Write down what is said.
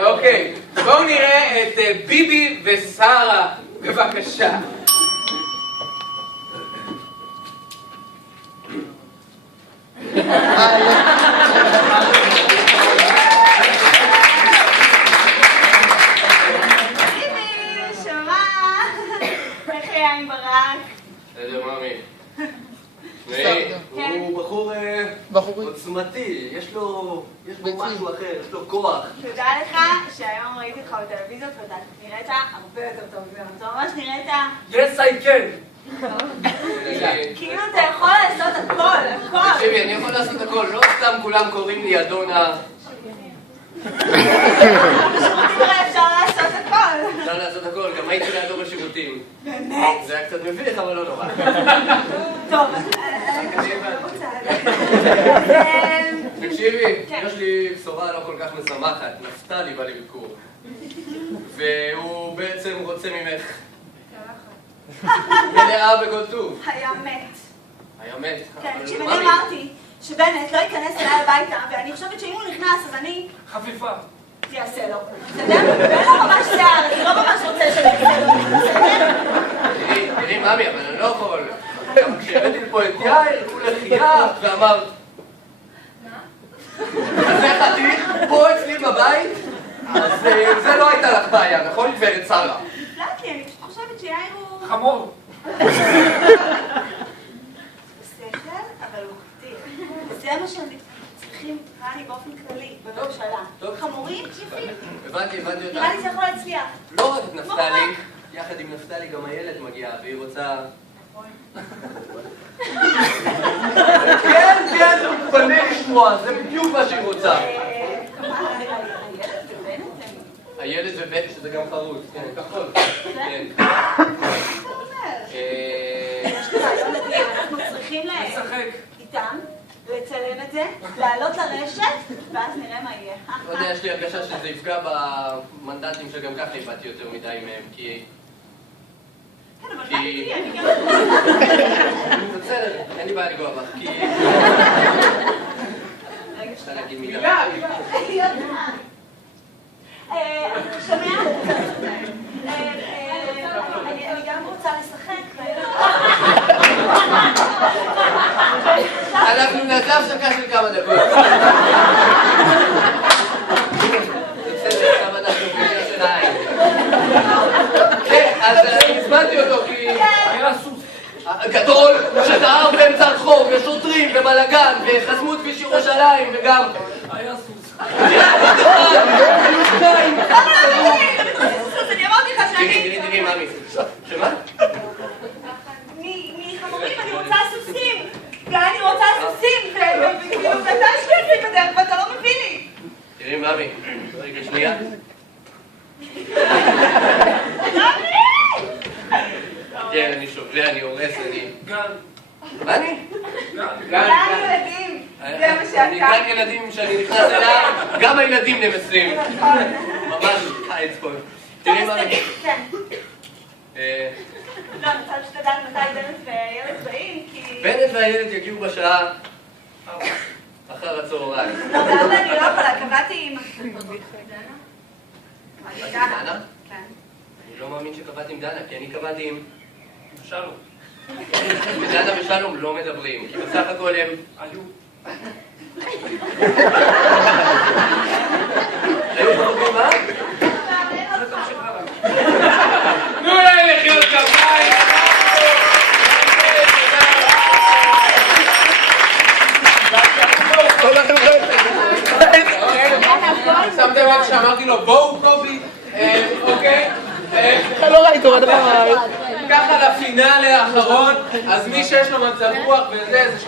אוקיי, בואו נראה את ביבי ושרה, בבקשה. הוא בחור עוצמתי, יש לו משהו אחר, יש לו כוח. תודה לך שהיום ראיתי אותך בטלוויזיות ואתה נראית הרבה יותר טוב ממנו. אתה ממש נראית... Yes, I can. כאילו אתה יכול לעשות הכל. תקשיבי, אני יכול לעשות הכל, לא סתם כולם קוראים לי אדונה. בשירותים הרי אפשר לעשות הכל. אפשר לעשות הכל, גם הייתי לידו בשירותים. באמת? זה היה קצת מביך, אבל לא נורא. טוב, תקשיבי, יש לי בשורה לא כל כך משמחת, נפתלי בא לביקור. והוא בעצם רוצה ממך מלאה בכל טוב. היה מת. היה מת? כן, תקשיב, אני אמרתי שבנט לא ייכנס אליי הביתה, ואני חושבת שאם הוא נכנס אז אני... חפיפה. תעשה לו. בסדר? ואין לו ממש שיער, אני לא ממש רוצה שנכנס לו. בסדר? תראי, ממי, אבל אני לא יכול. כשהבאתי לפה את יאיר, הוא לחייך, ואמרת... אז זה חתיך, פה אצלי בבית, אז זה לא הייתה לך בעיה, נכון, גברת שרה? נפלט לי, אני פשוט חושבת שיאיר הוא... חמור. בסדר, אבל הוא חתיך. זה מה שהם צריכים, נראה לי באופן כללי, בממשלה. חמורים, כיפים. הבנתי אותה. נראה לי זה יכול להצליח. לא רק את נפתלי, יחד עם נפתלי גם הילד מגיעה, והיא רוצה... כן, הוא מתפנה לשמוע, זה בדיוק מה שהיא רוצה. הילד ובנט שזה גם חרוץ, כן. נכון. כן. יש לי רעיון מדהים, אנחנו צריכים איתם, לצלם את זה, לעלות לרשת, ואז נראה מה יהיה. לא יודע, יש לי הרגשה שזה יפגע במנדטים שגם ככה איבדתי יותר מדי מהם, כי... כן, אבל מה איתי? אני גם... בסדר, אין לי בעיה לגוע בך, כי... רגע, אפשר להגיד מילה. מילה. אתה שומע? אני גם רוצה לשחק. אנחנו נעשה הפסקה של כמה דקות. בסדר, כמה אנחנו בקשר של העין. כן, אז אני הזמנתי אותו כי... היה סוס. גדול, שדהר באמצע הרחוב, ושוטרים, ומלאגן, וחסמו את כביש ירושלים, וגם... היה סוס. היו שניים. אני אמרתי לך שאני... תראי, מאמי. שמה? מחמורים אני רוצה סוסים. ואני רוצה סוסים. וכאילו, ואתה שכסי בדרך, ואתה לא מביא לי. תראי, מאמי. רגע, שנייה. כן, אני שובה, אני הורס, אני... גן. מה אני? גן ילדים. זה מה שאתה. אני גן ילדים שאני נכנס אליו, גם הילדים נמסים. ממש קיץ פה. תראי, מאמי. כן. לא, אני רוצה שתדעת מתי בנט והילד באים, כי... בנט והילד יגיעו בשעה אחר הצהריים. לא, ואבא אני לא יכולה, קבעתי עם... דנה? כן. אני לא מאמין שקבעתי עם דנה, כי אני קבעתי עם... שלום. ודנה ושלום לא מדברים, כי בסך הכל הם... היו. היו חברים מה? תנו להם לחיות כפיים! שמתם לב שאמרתי לו בואו קובי, אוקיי? לא ראיתו, מה דבר? ככה לפינאלי האחרון, אז מי שיש לו מצב רוח וזה